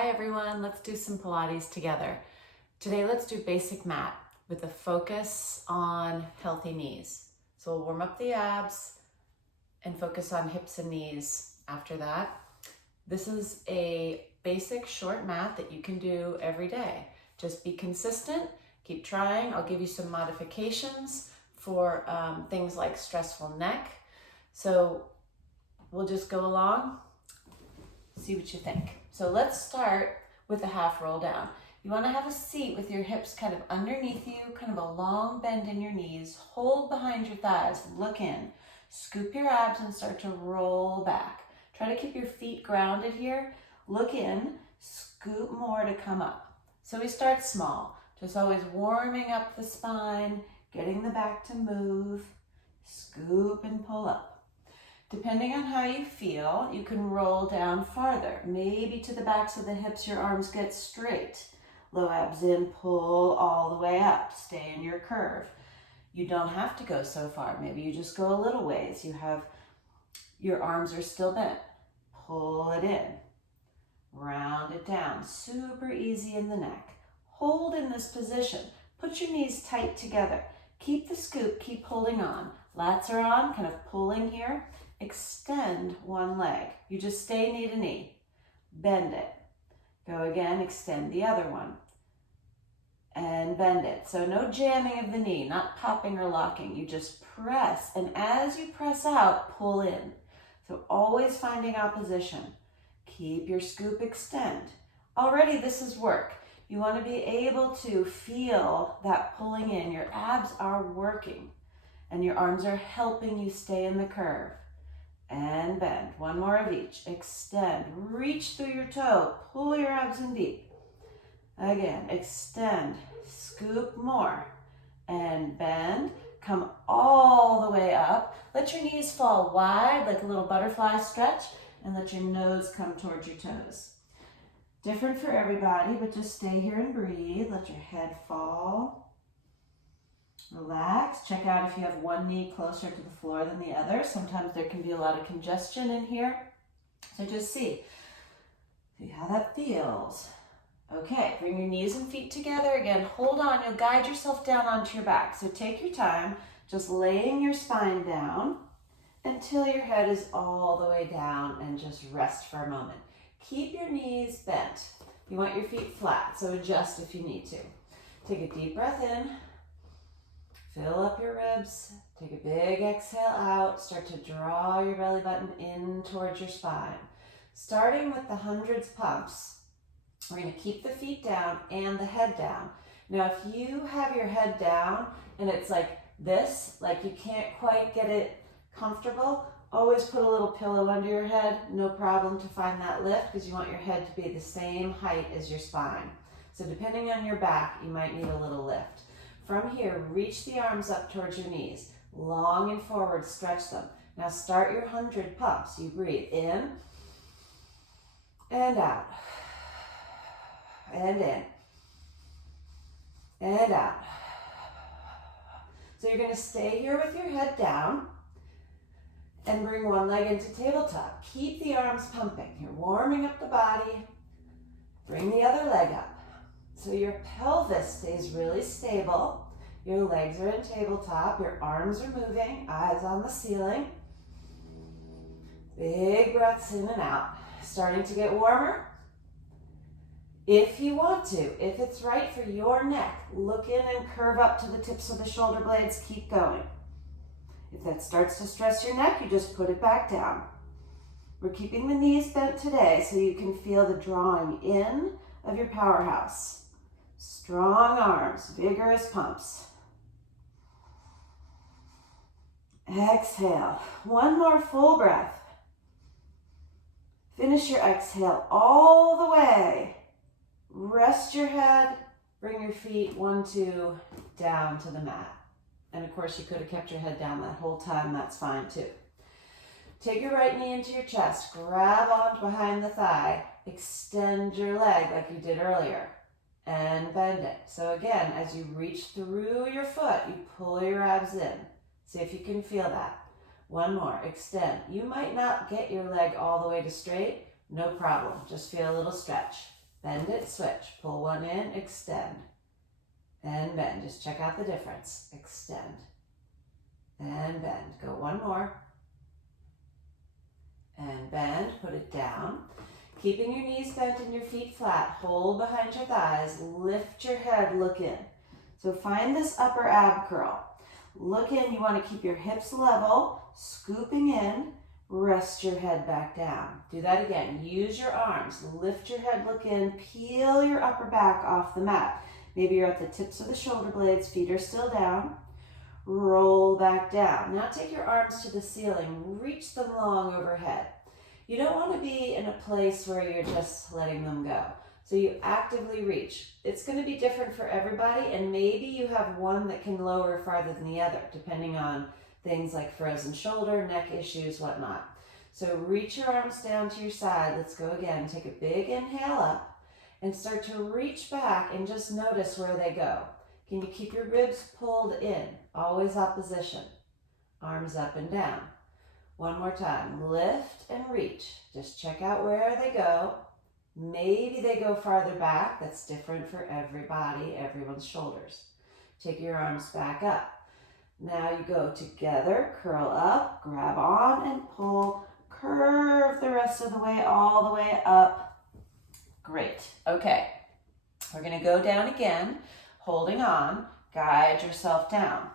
Hi everyone, let's do some Pilates together. Today let's do basic mat with a focus on healthy knees. So we'll warm up the abs and focus on hips and knees after that. This is a basic short mat that you can do every day. Just be consistent, keep trying. I'll give you some modifications for things like stressful neck. So we'll just go along, see what you think. So let's start with a half roll down. You want to have a seat with your hips kind of underneath you, kind of a long bend in your knees. Hold behind your thighs, look in. Scoop your abs and start to roll back. Try to keep your feet grounded here. Look in, scoop more to come up. So we start small, just always warming up the spine, getting the back to move. Scoop and pull up. Depending on how you feel, you can roll down farther, maybe to the backs of the hips, your arms get straight. Low abs in, pull all the way up, stay in your curve. You don't have to go so far. Maybe you just go a little ways. Your arms are still bent. Pull it in, round it down, super easy in the neck. Hold in this position. Put your knees tight together. Keep the scoop, keep holding on. Lats are on, kind of pulling here. Extend one leg. You just stay knee to knee. Bend it. Go again, extend the other one. And bend it. So no jamming of the knee, not popping or locking. You just press, and as you press out, pull in. So always finding opposition. Keep your scoop, extend. Already this is work. You want to be able to feel that pulling in. Your abs are working, and your arms are helping you stay in the curve. And bend. One more of each. Extend. Reach through your toe. Pull your abs in deep. Again, extend. Scoop more. And bend. Come all the way up. Let your knees fall wide like a little butterfly stretch, and let your nose come towards your toes. Different for everybody, but just stay here and breathe. Let your head fall. Relax. Check out if you have one knee closer to the floor than the other. Sometimes there can be a lot of congestion in here. So just see how that feels. Okay, bring your knees and feet together. Again, hold on. You'll guide yourself down onto your back. So take your time, just laying your spine down until your head is all the way down, and just rest for a moment. Keep your knees bent. You want your feet flat, so adjust if you need to. Take a deep breath in. Fill up your ribs. Take a big exhale out. Start to draw your belly button in towards your spine. Starting with the hundreds pumps, we're going to keep the feet down and the head down. Now, if you have your head down and it's like this, like you can't quite get it comfortable, always put a little pillow under your head. No problem to find that lift, because you want your head to be the same height as your spine. So depending on your back, you might need a little lift. From here, reach the arms up towards your knees. Long and forward, stretch them. Now start your 100 pumps. You breathe in and out. And in. And out. So you're going to stay here with your head down and bring one leg into tabletop. Keep the arms pumping. You're warming up the body. Bring the other leg up. So your pelvis stays really stable. Your legs are in tabletop. Your arms are moving. Eyes on the ceiling. Big breaths in and out. Starting to get warmer. If you want to, if it's right for your neck, look in and curve up to the tips of the shoulder blades. Keep going. If that starts to stress your neck, you just put it back down. We're keeping the knees bent today so you can feel the drawing in of your powerhouse. Strong arms, vigorous pumps. Exhale. One more full breath. Finish your exhale all the way. Rest your head. Bring your feet 1, 2 down to the mat. And of course, you could have kept your head down that whole time. That's fine too. Take your right knee into your chest. Grab on behind the thigh. Extend your leg like you did earlier. And bend it. So again, as you reach through your foot, you pull your abs in. See if you can feel that. One more. Extend. You might not get your leg all the way to straight. No problem. Just feel a little stretch. Bend it, switch. Pull one in, extend. And bend. Just check out the difference. Extend. And bend. Go one more. And bend. Put it down. Keeping your knees bent and your feet flat. Hold behind your thighs. Lift your head. Look in. So find this upper ab curl. Look in. You want to keep your hips level. Scooping in. Rest your head back down. Do that again. Use your arms. Lift your head. Look in. Peel your upper back off the mat. Maybe you're at the tips of the shoulder blades. Feet are still down. Roll back down. Now take your arms to the ceiling. Reach them long overhead. You don't want to be in a place where you're just letting them go. So you actively reach. It's going to be different for everybody, and maybe you have one that can lower farther than the other, depending on things like frozen shoulder, neck issues, whatnot. So reach your arms down to your side. Let's go again. Take a big inhale up and start to reach back and just notice where they go. Can you keep your ribs pulled in? Always opposition. Arms up and down. One more time. Lift and reach. Just check out where they go. Maybe they go farther back. That's different for everybody, everyone's shoulders. Take your arms back up. Now you go together, curl up, grab on and pull. Curve the rest of the way, all the way up. Great. Okay. We're going to go down again, holding on. Guide yourself down.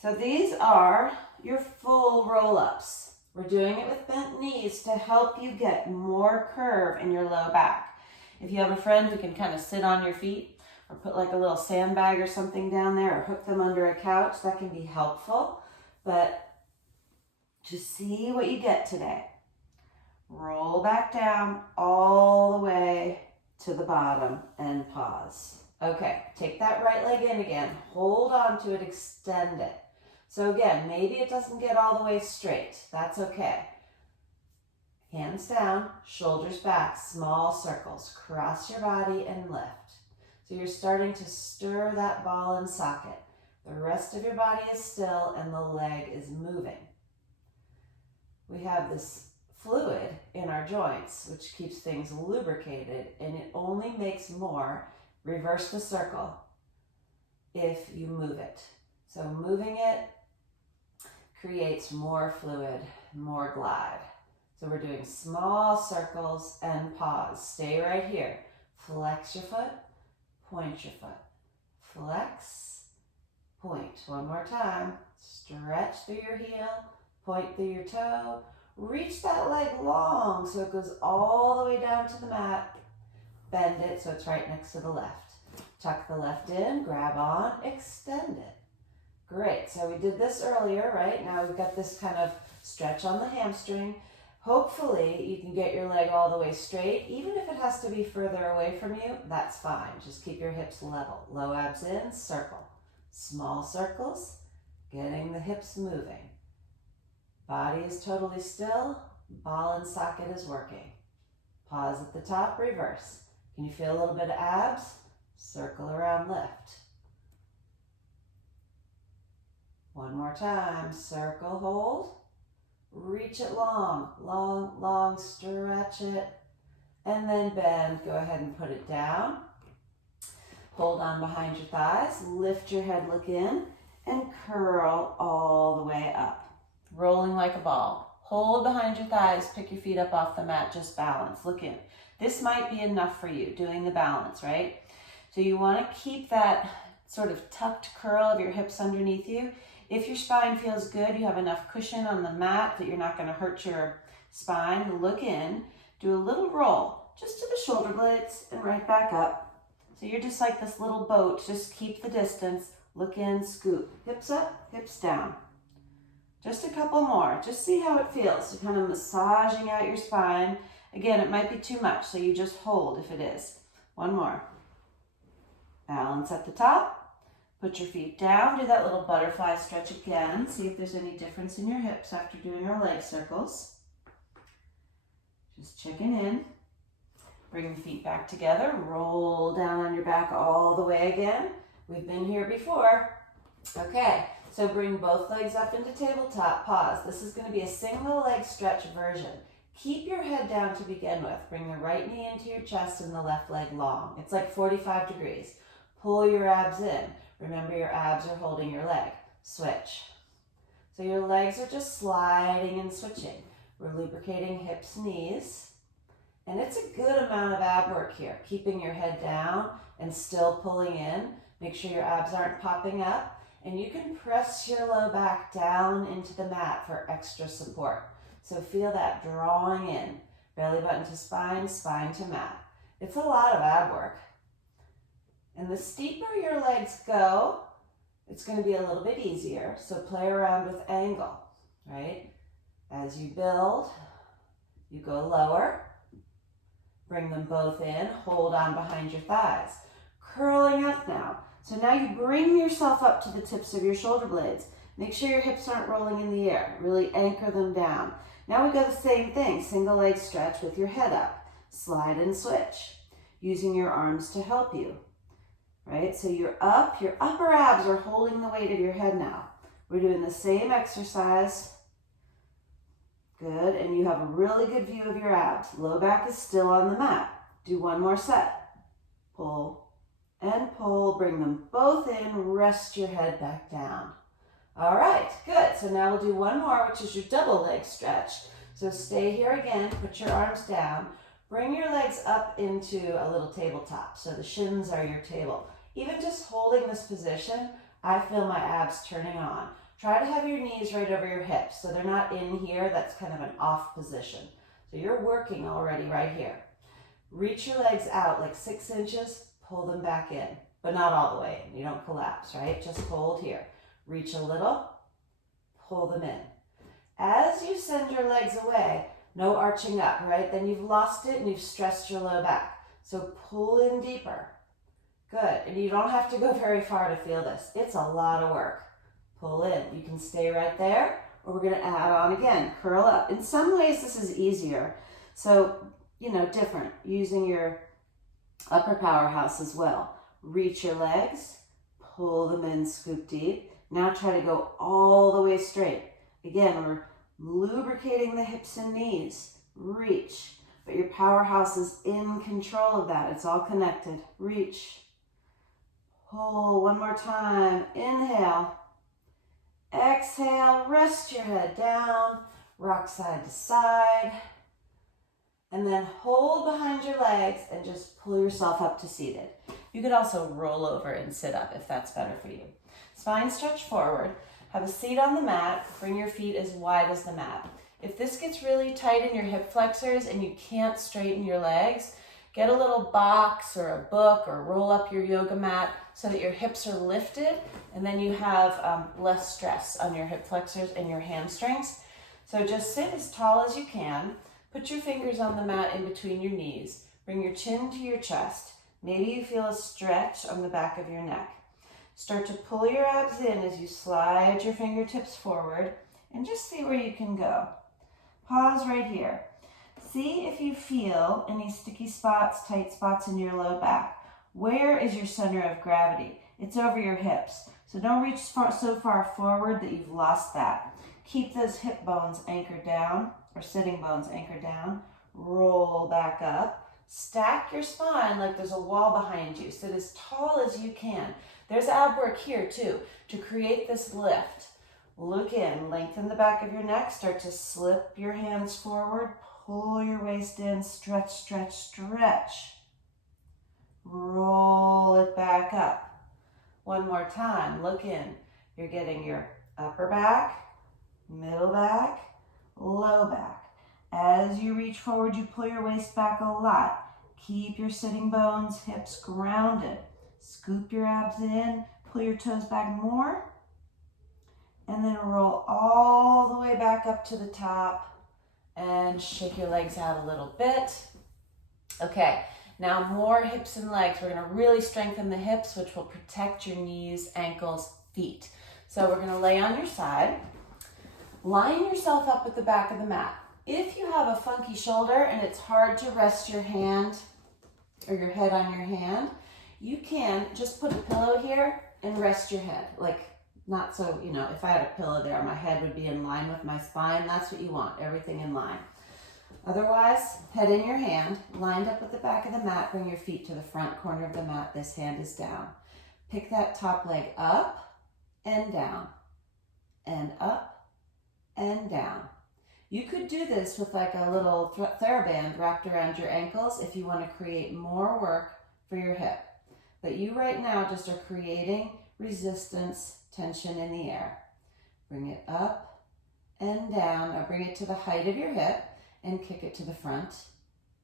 So these are your full roll-ups. We're doing it with bent knees to help you get more curve in your low back. If you have a friend who can kind of sit on your feet or put like a little sandbag or something down there or hook them under a couch, that can be helpful. But just see what you get today. Roll back down all the way to the bottom and pause. Okay, take that right leg in again. Hold on to it, extend it. So again, maybe it doesn't get all the way straight. That's okay. Hands down, shoulders back, small circles. Cross your body and lift. So you're starting to stir that ball and socket. The rest of your body is still and the leg is moving. We have this fluid in our joints, which keeps things lubricated, and it only makes more. Reverse the circle if you move it. So moving it creates more fluid, more glide. So we're doing small circles and pause. Stay right here. Flex your foot, point your foot. Flex, point. One more time. Stretch through your heel, point through your toe. Reach that leg long so it goes all the way down to the mat. Bend it so it's right next to the left. Tuck the left in, grab on, extend it. Great, so we did this earlier, right? Now we've got this kind of stretch on the hamstring. Hopefully you can get your leg all the way straight. Even if it has to be further away from you, that's fine. Just keep your hips level. Low abs in, circle. Small circles, getting the hips moving. Body is totally still, ball and socket is working. Pause at the top, reverse. Can you feel a little bit of abs? Circle around, lift. One more time, circle, hold. Reach it long, long, long, stretch it. And then bend, go ahead and put it down. Hold on behind your thighs, lift your head, look in, and curl all the way up. Rolling like a ball. Hold behind your thighs, pick your feet up off the mat, just balance, look in. This might be enough for you, doing the balance, right? So you want to keep that sort of tucked curl of your hips underneath you. If your spine feels good, you have enough cushion on the mat that you're not going to hurt your spine, look in, do a little roll, just to the shoulder blades and right back up. So you're just like this little boat, just keep the distance, look in, scoop, hips up, hips down. Just a couple more, just see how it feels. You're kind of massaging out your spine. Again, it might be too much, so you just hold if it is. One more. Balance at the top. Put your feet down, do that little butterfly stretch again. See if there's any difference in your hips after doing our leg circles. Just checking in. Bring the feet back together, roll down on your back all the way again. We've been here before. Okay, so bring both legs up into tabletop, pause. This is going to be a single leg stretch version. Keep your head down to begin with. Bring the right knee into your chest and the left leg long. It's like 45 degrees. Pull your abs in. Remember, your abs are holding your leg. Switch. So your legs are just sliding and switching. We're lubricating hips, knees. And it's a good amount of ab work here. Keeping your head down and still pulling in. Make sure your abs aren't popping up. And you can press your low back down into the mat for extra support. So feel that drawing in. Belly button to spine, spine to mat. It's a lot of ab work. And the steeper your legs go, it's going to be a little bit easier. So play around with angle, right? As you build, you go lower. Bring them both in. Hold on behind your thighs. Curling up now. So now you bring yourself up to the tips of your shoulder blades. Make sure your hips aren't rolling in the air. Really anchor them down. Now we go the same thing. Single leg stretch with your head up. Slide and switch. Using your arms to help you. Right? So you're up. Your upper abs are holding the weight of your head now. We're doing the same exercise. Good. And you have a really good view of your abs. Low back is still on the mat. Do one more set. Pull and pull. Bring them both in. Rest your head back down. All right, good. So now we'll do one more, which is your double leg stretch. So stay here again. Put your arms down. Bring your legs up into a little tabletop. So the shins are your table. Even just holding this position, I feel my abs turning on. Try to have your knees right over your hips so they're not in here. That's kind of an off position. So you're working already right here. Reach your legs out like 6 inches, pull them back in, but not all the way in. You don't collapse, right? Just hold here. Reach a little, pull them in. As you send your legs away, no arching up, right? Then you've lost it and you've stressed your low back. So pull in deeper. Good. And you don't have to go very far to feel this. It's a lot of work. Pull in. You can stay right there, or we're going to add on again. Curl up. In some ways, this is easier. So, different. Using your upper powerhouse as well. Reach your legs, pull them in, scoop deep. Now try to go all the way straight. Again, we're lubricating the hips and knees. Reach. But your powerhouse is in control of that. It's all connected. Reach. Pull one more time. Inhale. Exhale. Rest your head down. Rock side to side. And then hold behind your legs and just pull yourself up to seated. You could also roll over and sit up if that's better for you. Spine stretch forward. Have a seat on the mat. Bring your feet as wide as the mat. If this gets really tight in your hip flexors and you can't straighten your legs, get a little box or a book or roll up your yoga mat so that your hips are lifted, and then you have less stress on your hip flexors and your hamstrings. So just sit as tall as you can. Put your fingers on the mat in between your knees. Bring your chin to your chest. Maybe you feel a stretch on the back of your neck. Start to pull your abs in as you slide your fingertips forward and just see where you can go. Pause right here. See if you feel any sticky spots, tight spots in your low back. Where is your center of gravity? It's over your hips. So don't reach so far forward that you've lost that. Keep those hip bones anchored down, or sitting bones anchored down. Roll back up. Stack your spine like there's a wall behind you. Sit as tall as you can. There's ab work here too, to create this lift. Look in, lengthen the back of your neck, start to slip your hands forward, pull your waist in, stretch, stretch, stretch. Roll it back up. One more time, look in. You're getting your upper back, middle back, low back. As you reach forward, you pull your waist back a lot. Keep your sitting bones, hips grounded. Scoop your abs in, pull your toes back more, and then roll all the way back up to the top and shake your legs out a little bit. Okay, now more hips and legs. We're gonna really strengthen the hips, which will protect your knees, ankles, feet. So we're gonna lay on your side. Line yourself up at the back of the mat. If you have a funky shoulder and it's hard to rest your hand or your head on your hand, you can just put a pillow here and rest your head. Like, not so, if I had a pillow there, my head would be in line with my spine. That's what you want, everything in line. Otherwise, head in your hand, lined up with the back of the mat, bring your feet to the front corner of the mat. This hand is down. Pick that top leg up and down, and up and down. You could do this with like a little TheraBand wrapped around your ankles if you want to create more work for your hip. But you right now just are creating resistance, tension in the air. Bring it up and down. Now bring it to the height of your hip and kick it to the front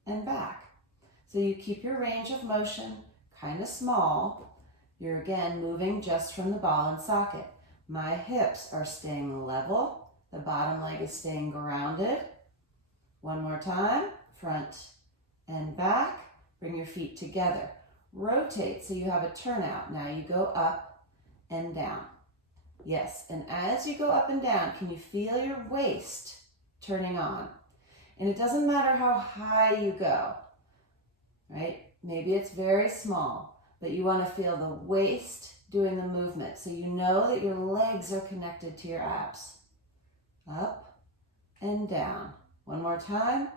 and back. So you keep your range of motion kind of small. You're again moving just from the ball and socket. My hips are staying level. The bottom leg is staying grounded. One more time, front and back. Bring your feet together. Rotate so you have a turnout. Now you go up and down. Yes, and as you go up and down, can you feel your waist turning on? And it doesn't matter how high you go, right? Maybe it's very small, but you want to feel the waist doing the movement so you know that your legs are connected to your abs. Up and down. One more time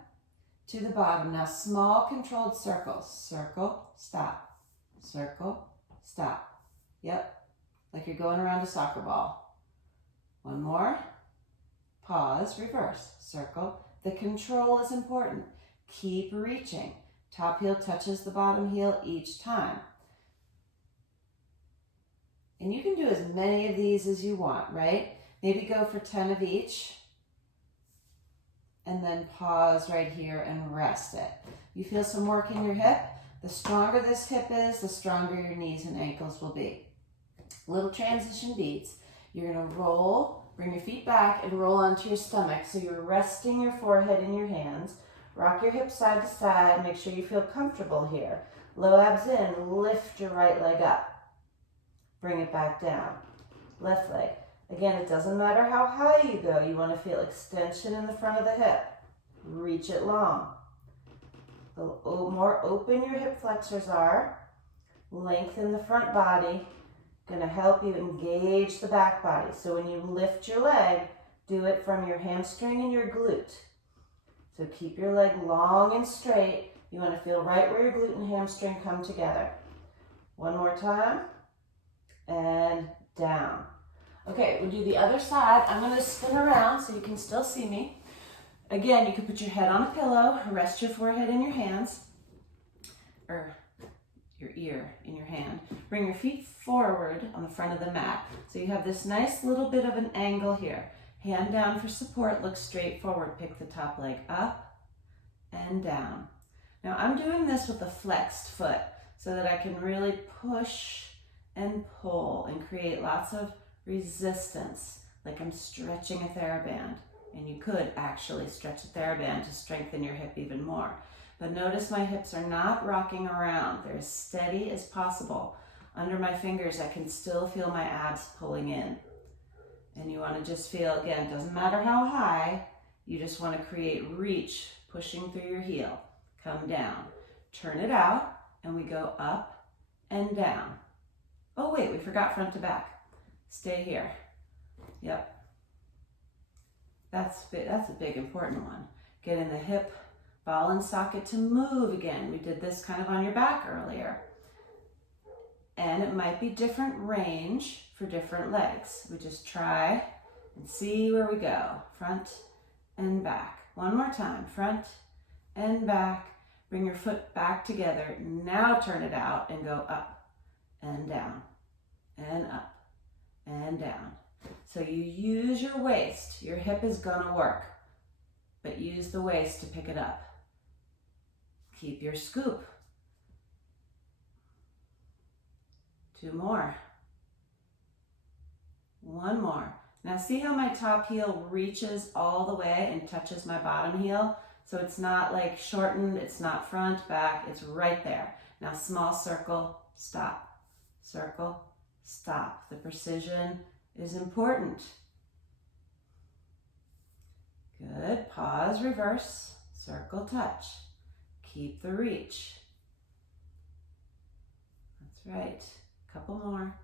to the bottom. Now small controlled circles. Circle, stop. Circle, stop. Yep, like you're going around a soccer ball. One more. Pause, reverse. Circle. The control is important. Keep reaching. Top heel touches the bottom heel each time. And you can do as many of these as you want, right? Maybe go for 10 of each. And then pause right here and rest it. You feel some work in your hip? The stronger this hip is, the stronger your knees and ankles will be. Little transition beats. You're going to roll, bring your feet back and roll onto your stomach. So you're resting your forehead in your hands. Rock your hips side to side. Make sure you feel comfortable here. Low abs in. Lift your right leg up. Bring it back down. Left leg. Again, it doesn't matter how high you go. You want to feel extension in the front of the hip. Reach it long. The more open your hip flexors are, lengthen the front body. Going to help you engage the back body. So when you lift your leg, do it from your hamstring and your glute. So keep your leg long and straight. You want to feel right where your glute and hamstring come together. One more time. And down. Okay, we'll do the other side. I'm going to spin around so you can still see me. Again, you can put your head on a pillow, rest your forehead in your hands, or your ear in your hand. Bring your feet forward on the front of the mat. So you have this nice little bit of an angle here. Hand down for support, look straight forward. Pick the top leg up and down. Now I'm doing this with a flexed foot so that I can really push and pull and create lots of resistance, like I'm stretching a TheraBand. And you could actually stretch a TheraBand to strengthen your hip even more. But notice my hips are not rocking around. They're as steady as possible. Under my fingers, I can still feel my abs pulling in. And you want to just feel, again, doesn't matter how high, you just want to create reach, pushing through your heel. Come down. Turn it out, and we go up and down. Oh wait, we forgot front to back. Stay here. Yep. That's a big important one. Getting the hip, ball and socket to move again. We did this kind of on your back earlier. And it might be different range for different legs. We just try and see where we go. Front and back. One more time. Front and back. Bring your foot back together. Now turn it out and go up and down and up and down. So you use your waist. Your hip is gonna work, but use the waist to pick it up. Keep your scoop. 2 more. 1 more. Now see how my top heel reaches all the way and touches my bottom heel? So it's not like shortened, it's not front, back, it's right there. Now small circle, stop. Circle, stop. The precision is important. Good. Pause, reverse, circle, touch. Keep the reach. That's right. Couple more.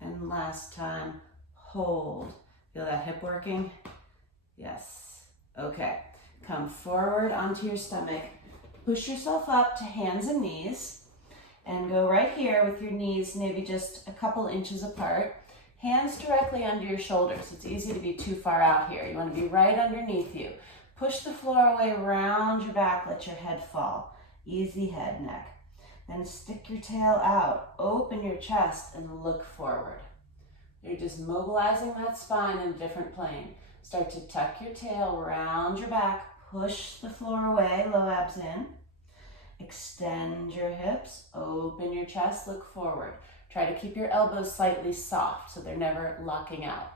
And last time, hold. Feel that hip working? Yes. Okay. Come forward onto your stomach. Push yourself up to hands and knees. And go right here with your knees maybe just a couple inches apart. Hands directly under your shoulders. It's easy to be too far out here. You want to be right underneath you. Push the floor away, round your back, let your head fall. Easy head, neck. Then stick your tail out, open your chest, and look forward. You're just mobilizing that spine in a different plane. Start to tuck your tail, round your back, push the floor away, low abs in. Extend your hips, open your chest, look forward. Try to keep your elbows slightly soft so they're never locking out.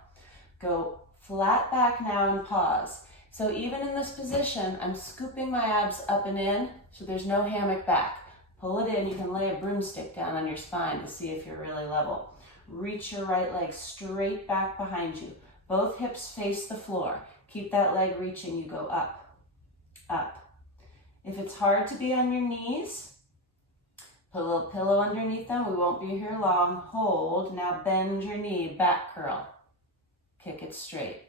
Go flat back now and pause. So even in this position, I'm scooping my abs up and in so there's no hammock back. Pull it in. You can lay a broomstick down on your spine to see if you're really level. Reach your right leg straight back behind you. Both hips face the floor. Keep that leg reaching. You go up, up. If it's hard to be on your knees, put a little pillow underneath them. We won't be here long. Hold. Now bend your knee. Back curl. Kick it straight.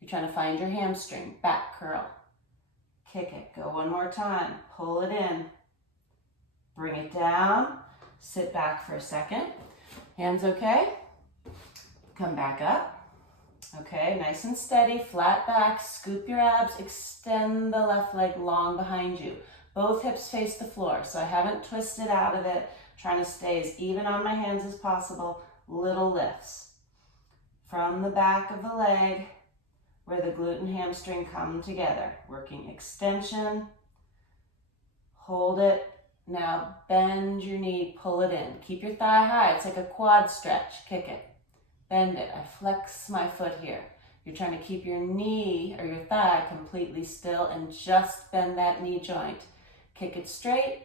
You're trying to find your hamstring. Back curl. Kick it. Go one more time. Pull it in. Bring it down. Sit back for a second. Hands okay? Come back up. Okay, nice and steady, flat back, scoop your abs, extend the left leg long behind you. Both hips face the floor, so I haven't twisted out of it, trying to stay as even on my hands as possible. Little lifts. From the back of the leg, where the glute and hamstring come together. Working extension, hold it. Now bend your knee, pull it in. Keep your thigh high, it's like a quad stretch, kick it. Bend it. I flex my foot here. You're trying to keep your knee or your thigh completely still and just bend that knee joint. Kick it straight.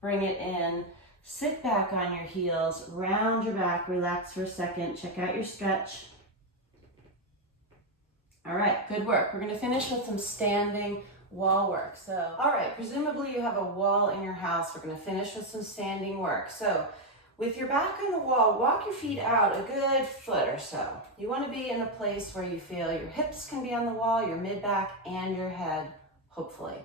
Bring it in. Sit back on your heels. Round your back. Relax for a second. Check out your stretch. All right, good work. We're going to finish with some standing wall work. So, all right, presumably you have a wall in your house. We're going to finish with some standing work. So, with your back on the wall, walk your feet out a good foot or so. You want to be in a place where you feel your hips can be on the wall, your mid-back, and your head, hopefully.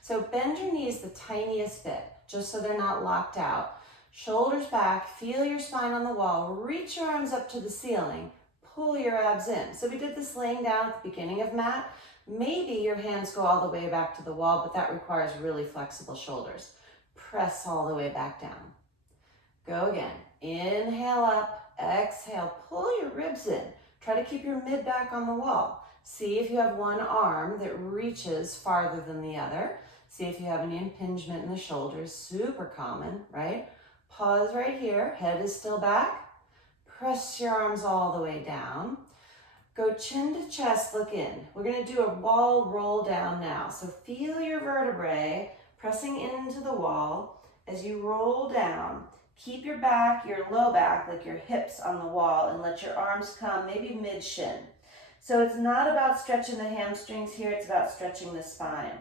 So bend your knees the tiniest bit, just so they're not locked out. Shoulders back, feel your spine on the wall, reach your arms up to the ceiling, pull your abs in. So we did this laying down at the beginning of mat. Maybe your hands go all the way back to the wall, but that requires really flexible shoulders. Press all the way back down. Go again. Inhale up, exhale, pull your ribs in. Try to keep your mid back on the wall. See if you have one arm that reaches farther than the other. See if you have any impingement in the shoulders. Super common, right? Pause right here. Head is still back. Press your arms all the way down. Go chin to chest, look in. We're going to do a wall roll down now. So feel your vertebrae pressing into the wall as you roll down. Keep your back, your low back, like your hips on the wall, and let your arms come maybe mid-shin. So it's not about stretching the hamstrings here, it's about stretching the spine.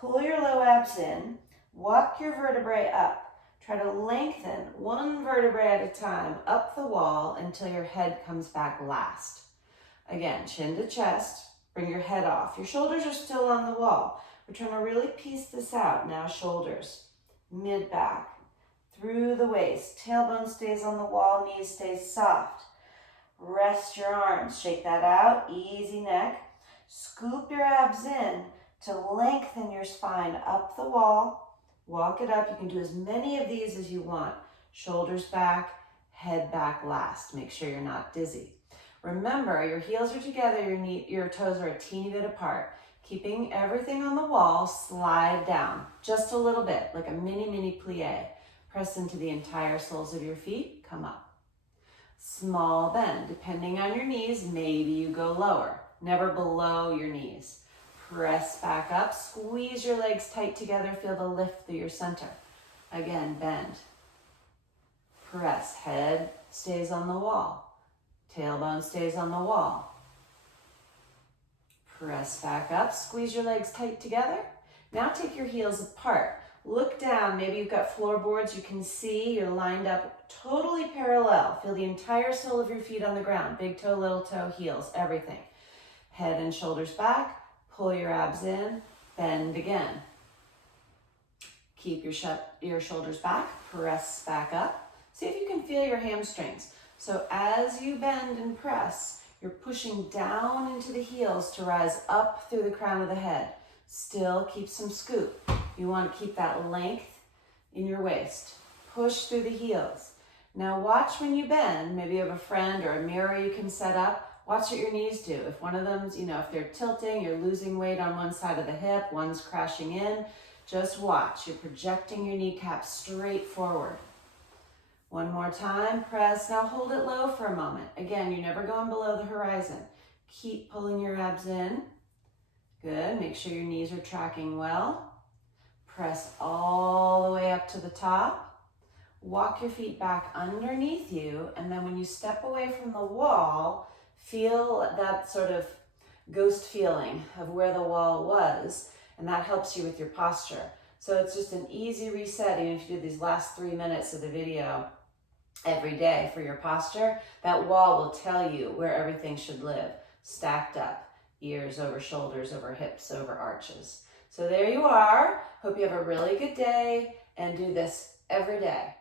Pull your low abs in, walk your vertebrae up. Try to lengthen one vertebrae at a time up the wall until your head comes back last. Again, chin to chest, bring your head off. Your shoulders are still on the wall. We're trying to really piece this out. Now shoulders, mid-back. Through the waist, tailbone stays on the wall, knees stay soft. Rest your arms, shake that out, easy neck. Scoop your abs in to lengthen your spine up the wall. Walk it up, you can do as many of these as you want. Shoulders back, head back last. Make sure you're not dizzy. Remember, your heels are together, your toes are a teeny bit apart. Keeping everything on the wall, slide down just a little bit, like a mini plie. Press into the entire soles of your feet, come up. Small bend, depending on your knees, maybe you go lower, never below your knees. Press back up, squeeze your legs tight together, feel the lift through your center. Again, bend. Press, head stays on the wall, tailbone stays on the wall. Press back up, squeeze your legs tight together. Now take your heels apart. Look down, maybe you've got floorboards you can see, you're lined up totally parallel. Feel the entire sole of your feet on the ground, big toe, little toe, heels, everything. Head and shoulders back, pull your abs in, Bend again. Keep your shoulders back, press back up. See if you can feel your hamstrings. So as you bend and press, you're pushing down into the heels to rise up through the crown of the head. Still keep some scoop. You want to keep that length in your waist. Push through the heels. Now watch when you bend. Maybe you have a friend or a mirror you can set up. Watch what your knees do. If one of them's, if they're tilting, you're losing weight on one side of the hip, one's crashing in, just watch. You're projecting your kneecaps straight forward. One more time, press. Now hold it low for a moment. Again, you're never going below the horizon. Keep pulling your abs in. Good, make sure your knees are tracking well. Press all the way up to the top. Walk your feet back underneath you, and then when you step away from the wall, feel that sort of ghost feeling of where the wall was, and that helps you with your posture. So it's just an easy reset. Even if you do these last 3 minutes of the video every day for your posture, that wall will tell you where everything should live, stacked up, ears over shoulders, over hips, over arches. So there you are. Hope you have a really good day and do this every day.